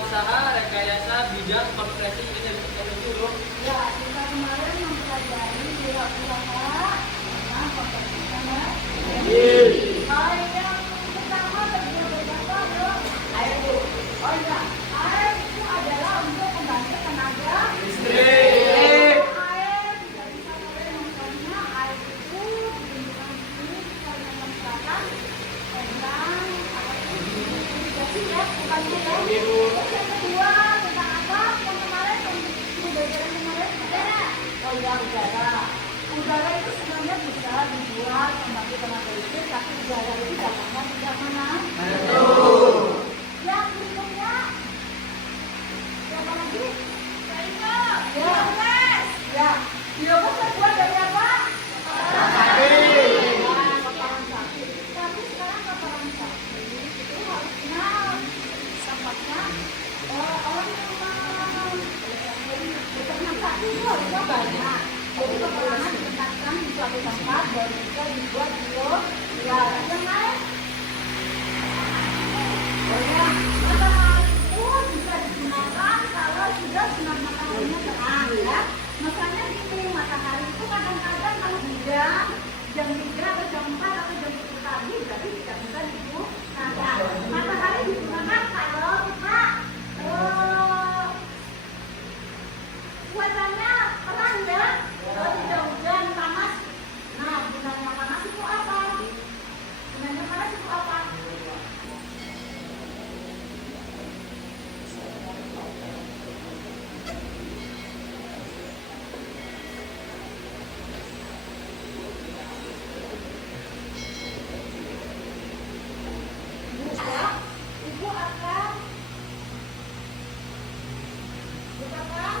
Wirausaha Rekayasa Bidang Konversi Energi Ulang. Ya, kita kemarin mempelajari wirausaha tentang konversi energi. Yang pertama terjadi apa, bro? Air, Bu. Oh iya, air itu adalah untuk pembangkit tenaga Listrik. air. Tidak bisa boleh mengkonnya air itu bentukan ini Kalimantan Selatan tentang apa sih? Irigasi ya, bukannya ya. Terus yang kedua tentang apa? Yang kemarin pembelajaran kemarin udara. Oh iya, udara. Udara itu sebenarnya bisa dibuat pembangkit tenaga listrik, tapi udara itu datangnya tidak mana? Yang berikutnya, siapa lagi? Biogas. Ya, biogas terbuat dari apa? Kotoran sapi. Tapi sekarang kotoran sapi itu harusnya tampaknya orang yang beternak sapi itu harusnya banyak. Jadi kotorannya ditempatkan di suatu tempat dan bisa dibuat biogas. Yang lain? Matahari itu bisa digunakan kalau sudah sinar mataharinya terang ya. Misalnya gini, matahari itu kadang-kadang kalau hujan jam 3 atau jam 4 atau jam 10 pagi berarti tidak bisa digunakan. Matahari digunakan kalau kita cuacanya terang ya, kalau tidak hujan panas. Nah, gunanya panas itu apa? Gunanya panas itu apa? Ibu akan bukakan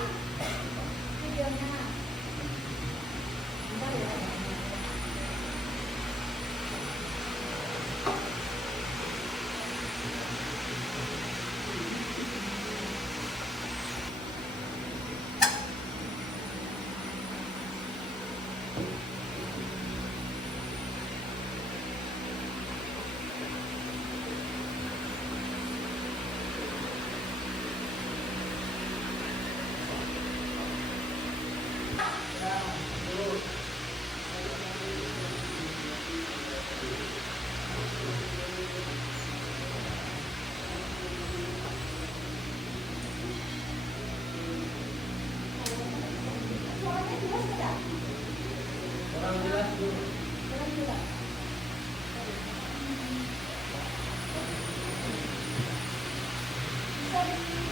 videonya. Bentar ya. Suaranya jelas tidak? Kurang jelas, Bu. Kurang jelas. Bisa dilihat.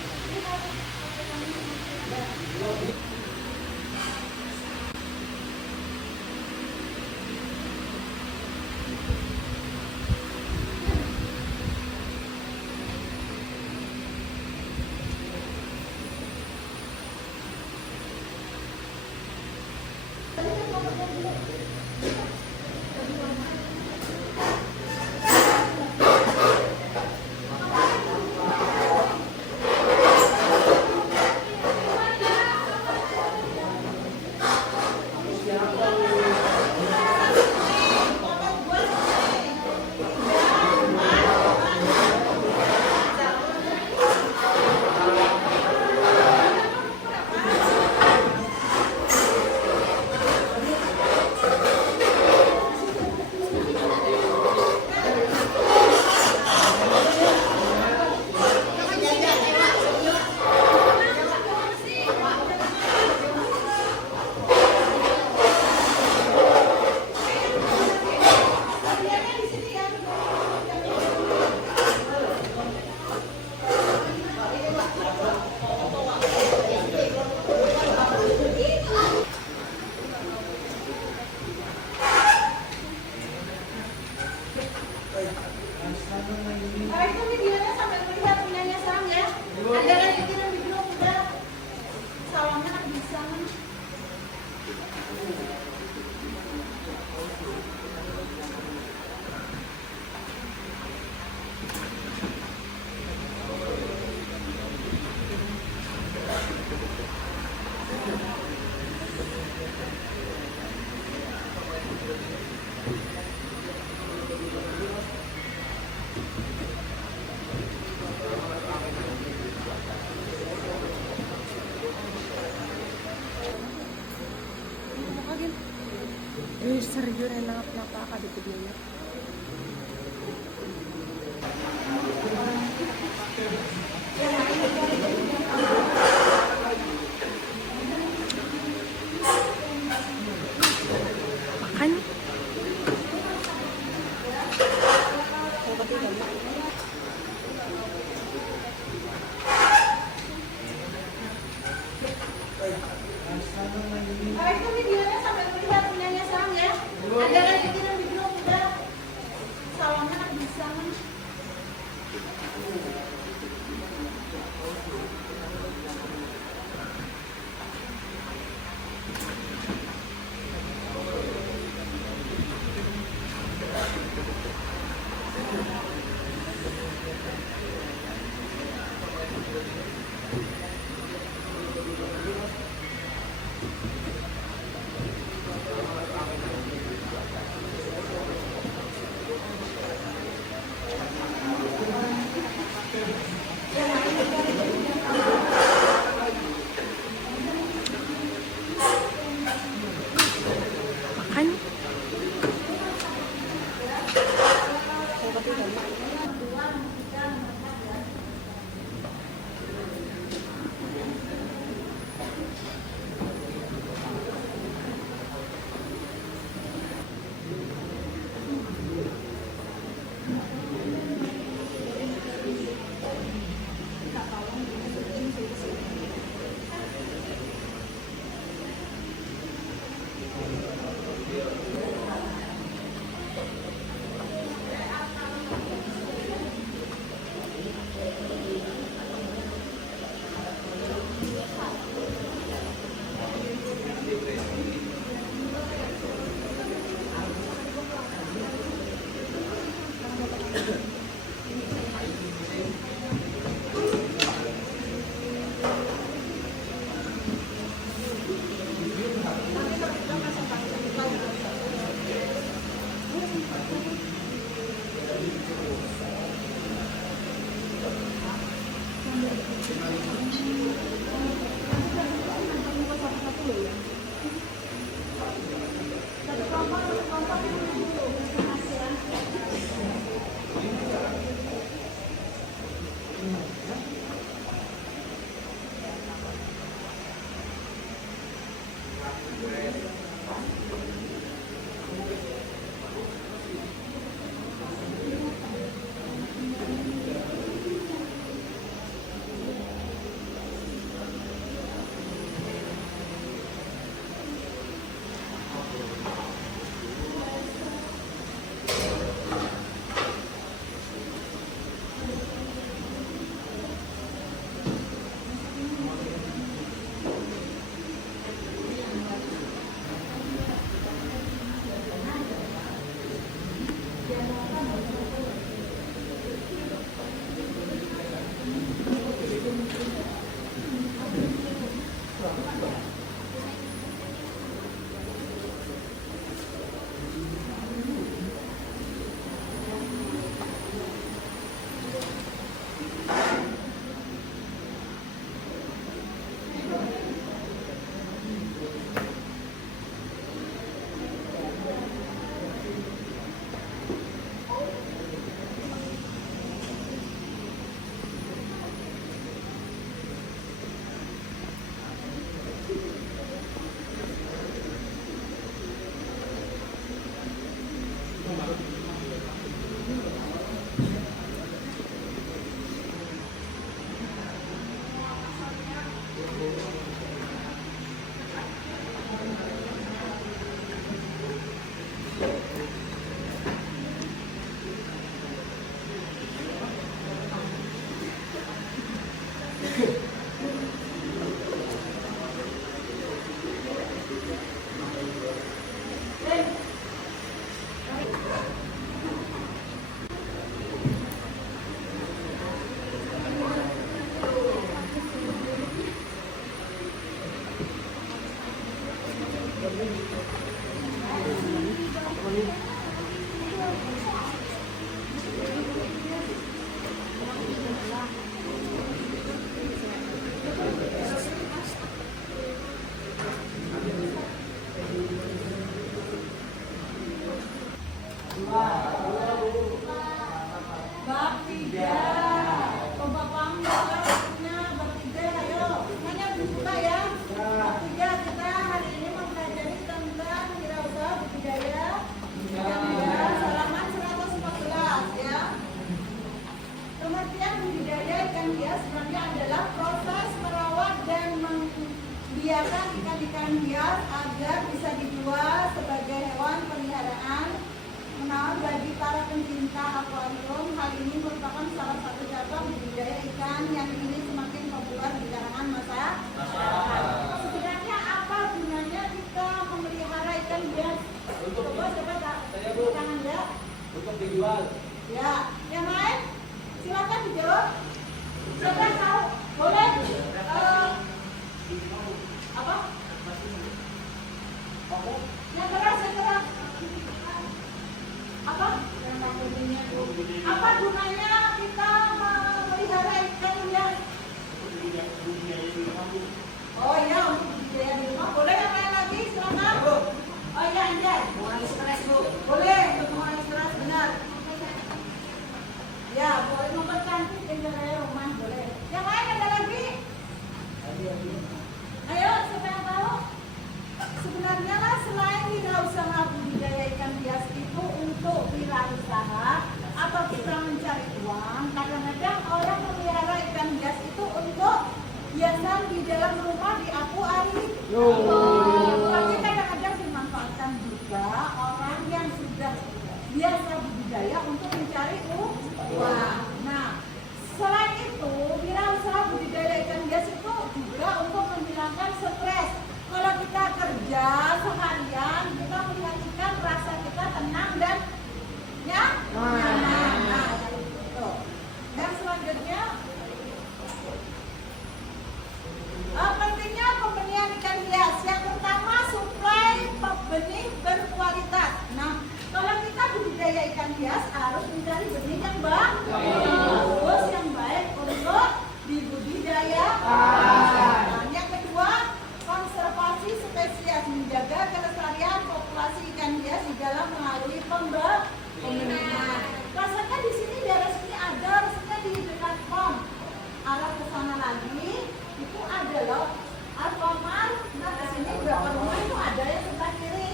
Itu videonya sampai melihat punyanya Sam ya. Ada lagi kirim di grup udah. Salamnya kan bisa kan. Sergio na napakadipid niya. Makan. Ay, itu videonya sampai melihat punyanya Sam ya. Ada lagi di video udah. Salahnya nggak bisa kan? Makan. pencinta akuarium, hal ini merupakan salah satu cabang budidaya ikan yang kini semakin populer di kalangan masyarakat. Sebenarnya apa gunanya kita memelihara ikan hias? Coba Saya, Bu. tangan ya. Untuk dijual. Ya, yang lain silakan dijawab. Siapa yang tahu? Boleh? Apa? Yang keras, yang keras. Apa? Apa gunanya kita memelihara ikan hias? Oh iya, untuk budidaya di rumah. Boleh yang lain lagi? Silakan. Oh iya, Anjay. Mengurangi stres, Bu. Boleh, untuk mengurangi stres, benar. Ya, boleh mempercantik interior rumah, boleh. Yang lain ada lagi? Ayo, siapa yang tahu? Sebenarnya lah selain wirausaha budidaya ikan hias itu untuk wirausaha atau kita mencari uang, kadang-kadang orang memelihara ikan hias itu untuk hiasan di dalam rumah di akuarium. Tapi kadang-kadang dimanfaatkan juga orang yang sudah biasa budidaya untuk mencari uang. Nah, selain itu, wirausaha budidaya ikan hias itu juga untuk menghilangkan stres. Kalau kita kerja seharian, kita melihat ikan, rasa kita tenang dan nyaman. Nah, itu. Dan selanjutnya, pentingnya pembenihan ikan hias. Yang pertama, suplai benih berkualitas. Nah, kalau kita budidaya ikan hias harus mencari benih yang bagus, yang baik untuk dibudidayakan. Nah, yang kedua, konservasi spesies, menjaga kelestarian populasi ikan hias di dalam melalui pembenihan. Rasanya di sini daerah sini ada, rasanya di dekat pom. Arah ke sana lagi itu ada loh. Alfamart, nah ke sini beberapa rumah itu ada yang sebelah kiri.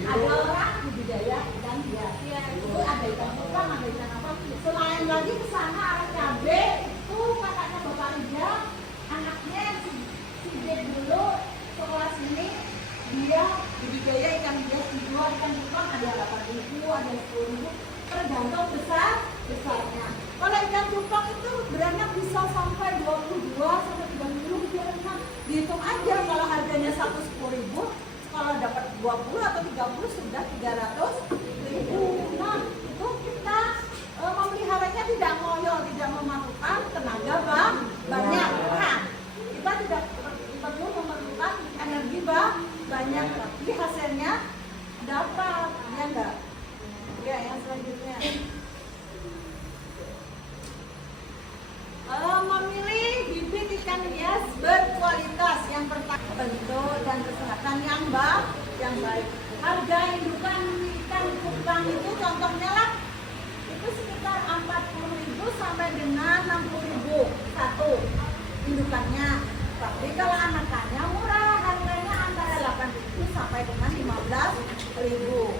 Ada orang budidaya ikan hias. Itu ada ikan cupang, ada ikan apa. Selain lagi ke sana arah cabe itu kakaknya Bapak Rija, anaknya yang si Dek dulu sekolah sini, dia budidaya ikan hias dijual ikan cupang ada 8.000, ada 10.000, tergantung besarnya. Kalau ikan cupang itu beranak bisa sampai 22 sampai 30 beranak. Dihitung aja kalau harganya 110.000, kalau dapat 20 atau 30 sudah 300.000. Nah, itu kita memeliharanya tidak ngoyo, tidak memakan tenaga banyak. Nah, kita tidak perlu memerlukan energi banyak, tapi hasilnya dapat, ya enggak? Ya, yang selanjutnya. Memilih bibit ikan hias berkualitas. Yang pertama, bentuk dan kesehatan yang baik. Harga indukan ikan cupang itu contohnya lah itu sekitar 40.000 sampai dengan 60.000 satu indukannya. Tapi kalau anakannya murah, harganya antara 8.000 sampai dengan 15.000.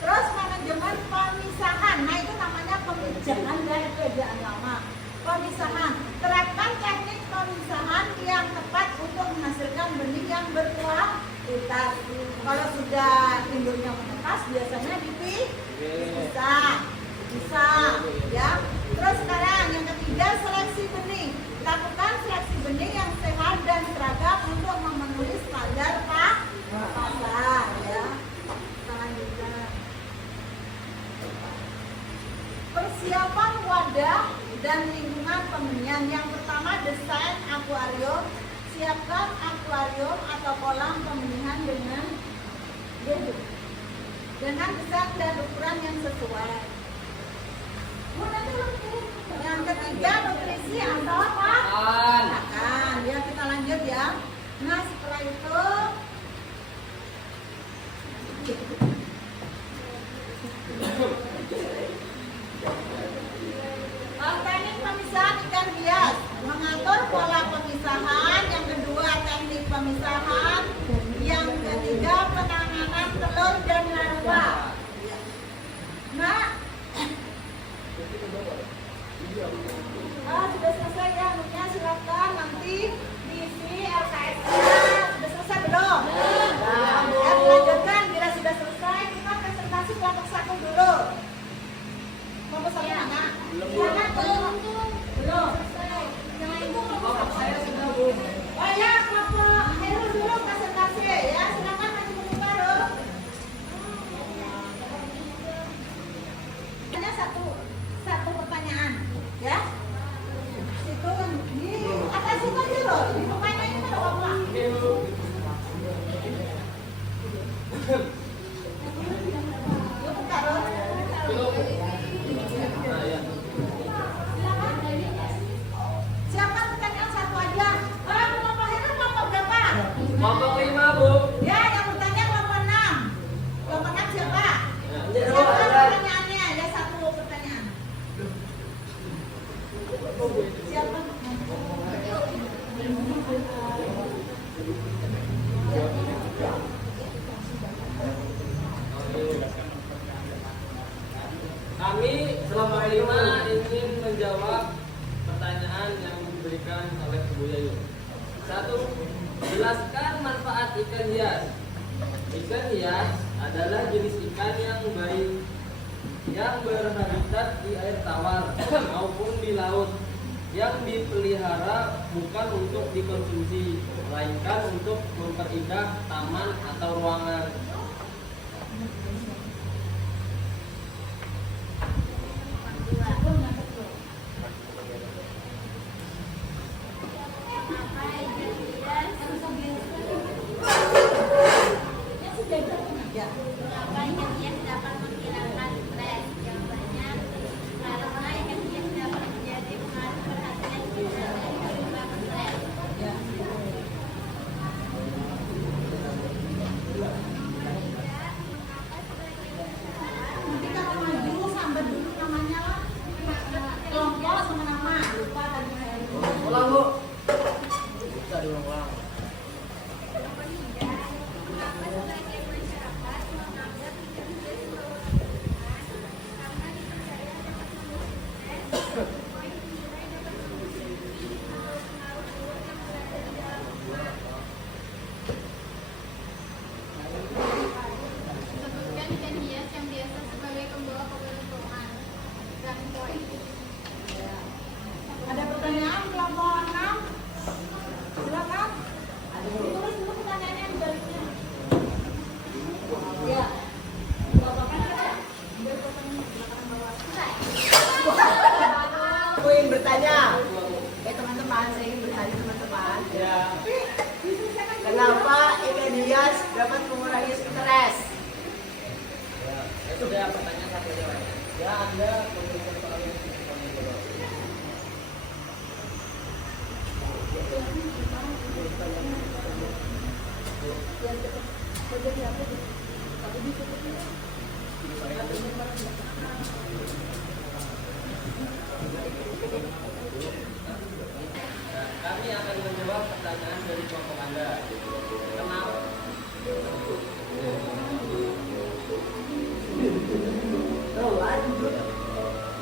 Terus manajemen pemisahan, nah itu namanya pemisahan dari kerjaan lama. Pemisahan, terapkan teknik pemisahan yang tepat untuk menghasilkan benih yang berkualitas. Kalau sudah induknya menetas, biasanya bisa, ya. Terus sekarang yang ketiga, seleksi benih. Lakukan seleksi benih yang sehat dan seragam untuk memenuhi standar pasar, ya. Selanjutnya, persiapan wadah dan lingkungan pembenihan. Yang pertama, desain akuarium. Siapkan akuarium atau kolam pembenihan dengan desain dan ukuran yang sesuai. Yang ketiga, nutrisi atau apa? Makan. Ya, kita lanjut ya. Nah, setelah itu teknik pemisahan ikan hias, mengatur pola pemisahan. Yang kedua, teknik pemisahan. Yang ketiga, penanganan telur dan larva. Nah, sudah selesai ya, anunya silakan nanti diisi LKS-nya. Sudah selesai belum? Ya, lanjutkan. Bila sudah selesai, kita presentasi kelompok 1 dulu. Kelompok 5, Bu. Ya, yang bertanya kelompok 6. Kelompok 6 siapa? Ya, Siapa pertanyaannya? Ada satu pertanyaan. Siapa? Kami kelompok 5 ingin menjawab pertanyaan yang diberikan oleh Bu Yayu. 1. Jelaskan manfaat ikan hias. Ikan hias adalah jenis ikan yang baik yang berhabitat di air tawar maupun di laut, yang dipelihara bukan untuk dikonsumsi, melainkan untuk memperindah taman atau ruangan. Mengapa ikan hias dapat menghilangkan stres? Jawabannya karena ikan hias dapat menjadi pengalih perhatian kita dari penyebab stres. Nanti kalau maju sambil dulu namanya lah. Kelompok sama nama. Lupa tadi saya. Ulang, Bu. Bisa diulang-ulang. Sebutkan ikan hias yang biasa sebagai pembawa keberuntungan. Dan poin. Ada pertanyaan kelompok 6? Silakan. Ditulis dulu pertanyaannya di baliknya. Ya. Bapak-bapak ada? Ambil fotonya di belakang bawah. Aku ingin bertanya, teman-teman, saya ingin bertanya teman-teman, Ya. kenapa ikan hias dapat mengurangi stres? Ya, sudah pertanyaan satu aja, Pak. Ya, Anda memberikan soal yang simpel dulu. Kami akan menjawab pertanyaan dari kelompok Anda. Kenapa?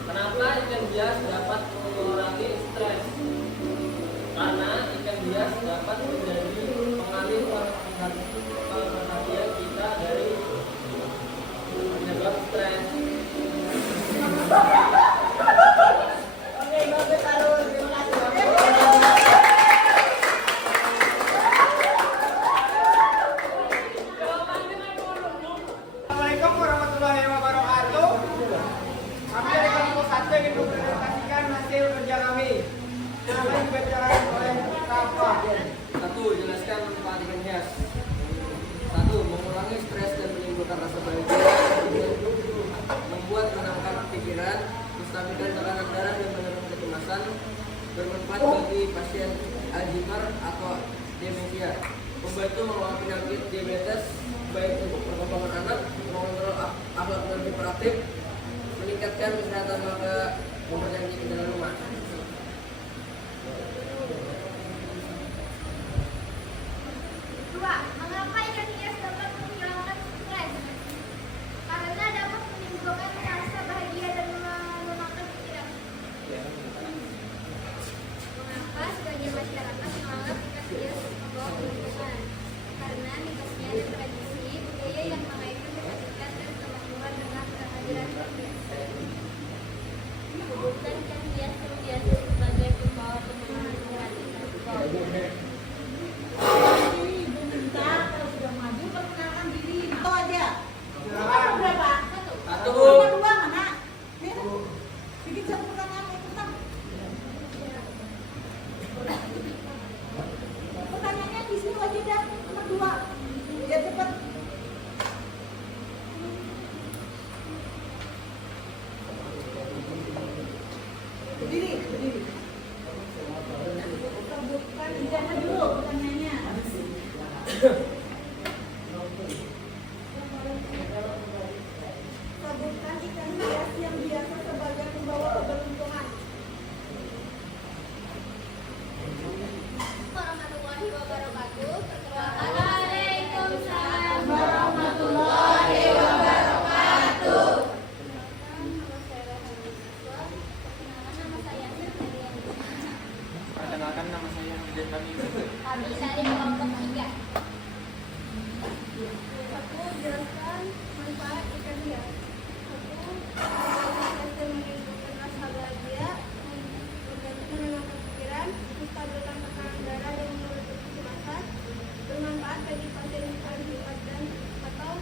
Kenapa ikan hias dapat mengurangi stres? Karena ikan hias dapat menjadi pengalih perhatian kita dari penyebab stres. Oke, bagus Arul, terima kasih. Assalamualaikum warahmatullahi wabarakatuh. Kami dari kelompok 1 ingin mempresentasikan hasil kerja kami. Kami dibacakan oleh Rafa. 1. Jelaskan manfaat ikan hias. 1. Mengurangi stres dan menimbulkan rasa bahagia. Membuat menenangkan pikiran, menstabilkan tekanan darah dan menurunkan kecemasan. Bermanfaat bagi pasien Alzheimer atau demensia. Membantu melawan penyakit diabetes, baik untuk perkembangan anak, mengontrol akhlak dan hiperaktif, meningkatkan kesehatan mata, mempercantik indah rumah. Dua, mengapa ikan hias dapat menghilangkan stres? Karena dapat menimbulkan rasa bahagia dan menenangkan pikiran. Mengapa sebagian masyarakat menganggap ikan hias membawa keberuntungan? Karena mitosnya dan tradisi budaya yang mengaitkan kecantikan dan kemakmuran dengan kehadiran ikan hias. Sebutkan ikan hias yang biasa sebagai pembawa keberuntungan. Bentar, kalau sudah maju perkenalkan diri. Tahu aja. Nomor berapa? Satu. Nomor 2 mana? Bikin satu pertanyaan itu tak. Pertanyaannya di sini aja dah. Nomor 2. Biar cepat. Berdiri, berdiri. Sebutkan, jangan maju Kami dari kelompok 3. Satu, jelaskan manfaat ikan hias. Satu, hasil menimbulkan rasa bahagia, membantu menenangkan pikiran, menstabilkan tekanan darah dan menutup kecemasan, bermanfaat bagi pasien hipertensi dan atau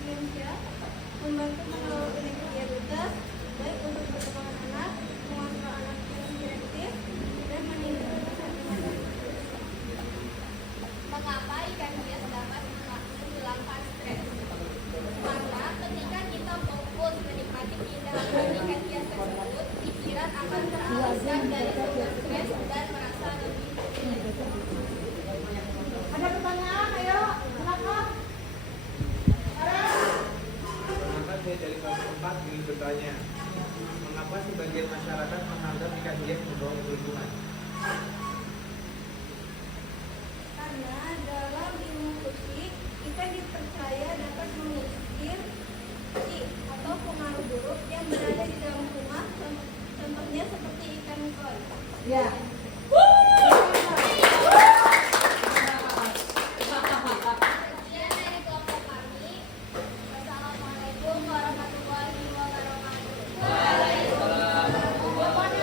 demensia, membantu mengelola penyakit diabetes, baik untuk perkembangan anak, mengontrol anak yang hiperaktif, dan meningkatkan kesehatan. Mengapa ikan hias dapat menghilangkan stres? Karena ketika kita fokus menikmati keindahan ikan hias tersebut, pikiran akan teralihkan dari sumber stres dan merasa lebih tenang. Ada pertanyaan, ayo, silakan. Maka saya dari kelas 4 ingin bertanya, mengapa sebagian masyarakat menganggap ikan hias membawa keberuntungan? Karena dalam ilmu musik, ikan dipercaya dapat mengusir ki atau pengaruh buruk yang berada di dalam rumah, contohnya seperti ikan koi. Ya. Sekian dari kelompok kami. Wassalamualaikum warahmatullahi wabarakatuh. Waalaikumsalam warahmatullahi wabarakatuh.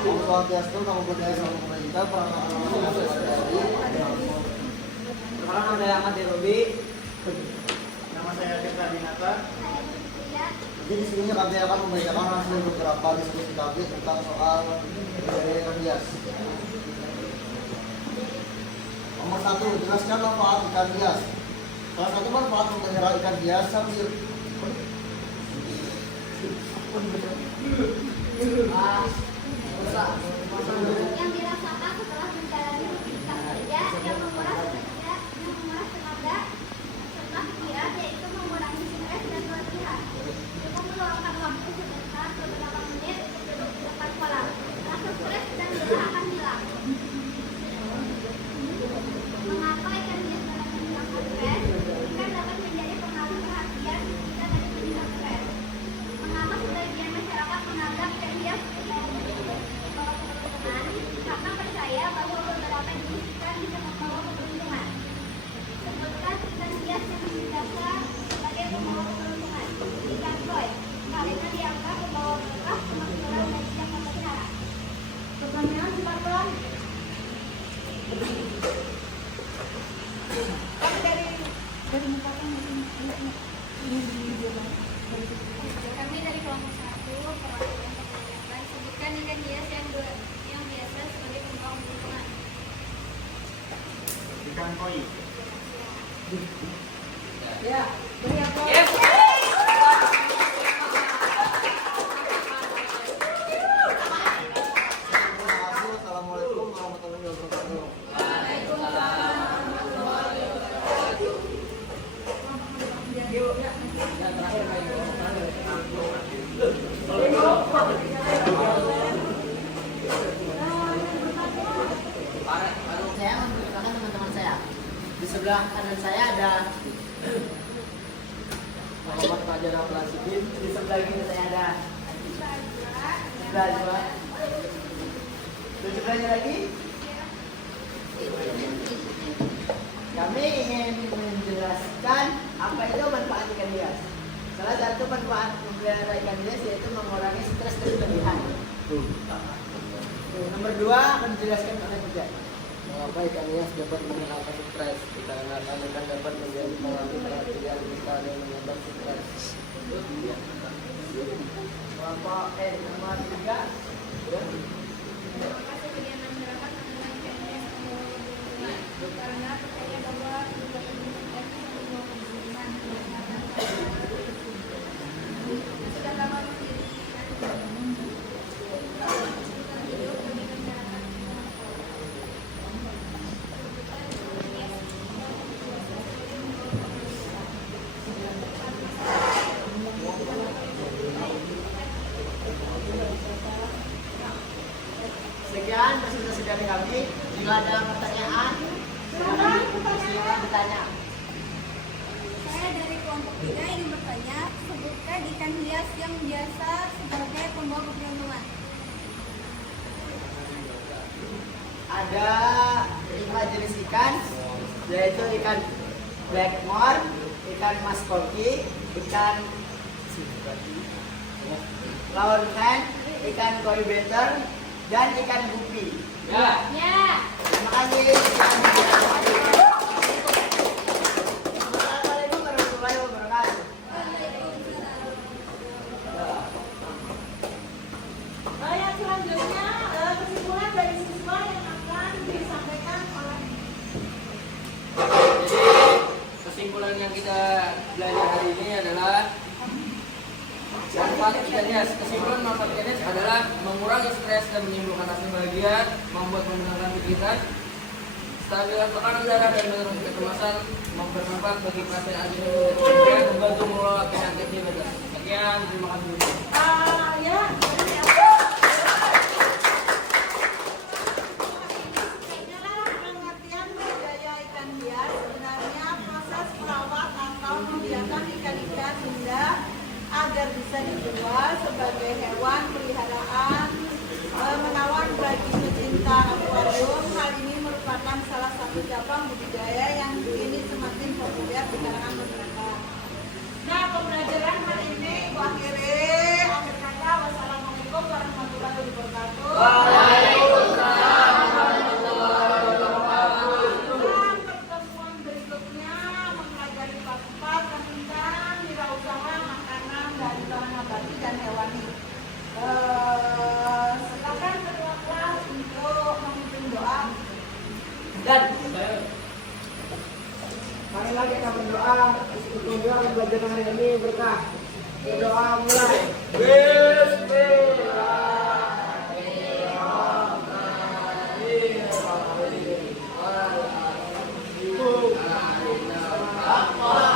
Om Swastiastu, Namo Buddhaya, Salam Kebajikan, Perkenalkan saya Ahmad Derobi. Nama saya Citra Dinata. Jadi di sini kami akan membacakan hasil beberapa diskusi kami tentang soal budaya ikan hias. Nomor 1, jelaskan manfaat ikan hias. Salah satu manfaat memelihara ikan hias sambil Yang dirasakan setelah menjalani rutinitas kerja yang menguras tenaga serta pikiran, yaitu mengurangi stres dan latihan. Cukup meluangkan waktu sebentar beberapa menit untuk duduk di depan kolam. Rasa stres dan lelah akan hilang. Mengapa ikan hias dapat menghilangkan stres? Ikan dapat menjadi pengalih perhatian jika tadi menghilangkan stres. Mengapa sebagian masyarakat menganggap ikan hias membawa keberuntungan? Karena percaya bahwa beberapa jenis ikan bisa membawa keberuntungan. Sebutkan ikan hias yang didasar sebagai pembawa keberuntungan. Ikan koi, karena dianggap membawa berkah, kemakmuran, dan tidak memelihara. Pertanyaan, silakan. Kami dari Kami dari kelompok 1 perwakilan kebanyakan sebutkan ikan hias yang biasa sebagai pembawa keberuntungan. Ikan koi. Ya, dari apa? Assalamualaikum warahmatullahi wabarakatuh. Saya memperkenalkan teman-teman saya. Di sebelah kanan saya ada Muhammad Fajar Al-Rasidin. Di sebelah kiri saya ada Najwa. Di sebelahnya lagi kami ingin menjelaskan apa itu manfaat ikan hias. Salah satu manfaat memelihara ikan hias yaitu mengurangi stres dan kelelahan. Nomor 2 akan dijelaskan oleh Buja. Mengapa ikan hias dapat menghilangkan stres? Dikarenakan ikan dapat menjadi pengalih perhatian kita dan menyebabkan stres. Nomor 3 Maka sebagian masyarakat menganggap ikan hias membawa keberuntungan karena percaya bahwa ikan hias membawa keberuntungan. Sudah lama menjadi hidup bagi masyarakat. Sekian presentasi dari kami. Jika ada pertanyaan, silakan bertanya. Saya Kelompok 3 ini bertanya, sebutkan ikan hias yang biasa sebagai pembawa keberuntungan. Ada 5 jenis ikan, yaitu ikan blackmore, ikan maskoki, ikan lawn hen, ikan koi better, dan ikan gupi. Ya. Ya. Terima kasih. Assalamualaikum warahmatullahi wabarakatuh. Yang selanjutnya kesimpulan dari siswa yang akan disampaikan oleh Jadi kesimpulan yang kita belajar hari ini adalah manfaat ikan hias. Kesimpulan manfaat ikan hias adalah mengurangi stres dan menimbulkan rasa bahagia, membuat menenangkan pikiran, stabilan tekanan darah dan menurunkan kecemasan, bermanfaat bagi pasien anjing dan membantu mengelola penyakit diabetes. Sekian, terima kasih. ya. Pengertian budidaya ikan hias sebenarnya proses merawat atau membiarkan ikan-ikan indah agar bisa dijual sebagai hewan peliharaan menawan bagi pecinta akuarium. Hal ini merupakan salah satu cabang budidaya yang kini semakin populer di kalangan masyarakat. Nah, pembelajaran hari ini Ibu akhiri. Akhir kata, wassalamualaikum warahmatullahi wabarakatuh. Waalaikumsalam warahmatullahi wabarakatuh. Dan pertemuan berikutnya mempelajari bab tentang wirausaha makanan dari bahan nabati dan hewani. Silakan ketua kelas untuk memimpin doa. Dan marilah kita berdoa untuk belajar hari ini berkah. Berdoa mulai. Bismillahirrahmanirrahim.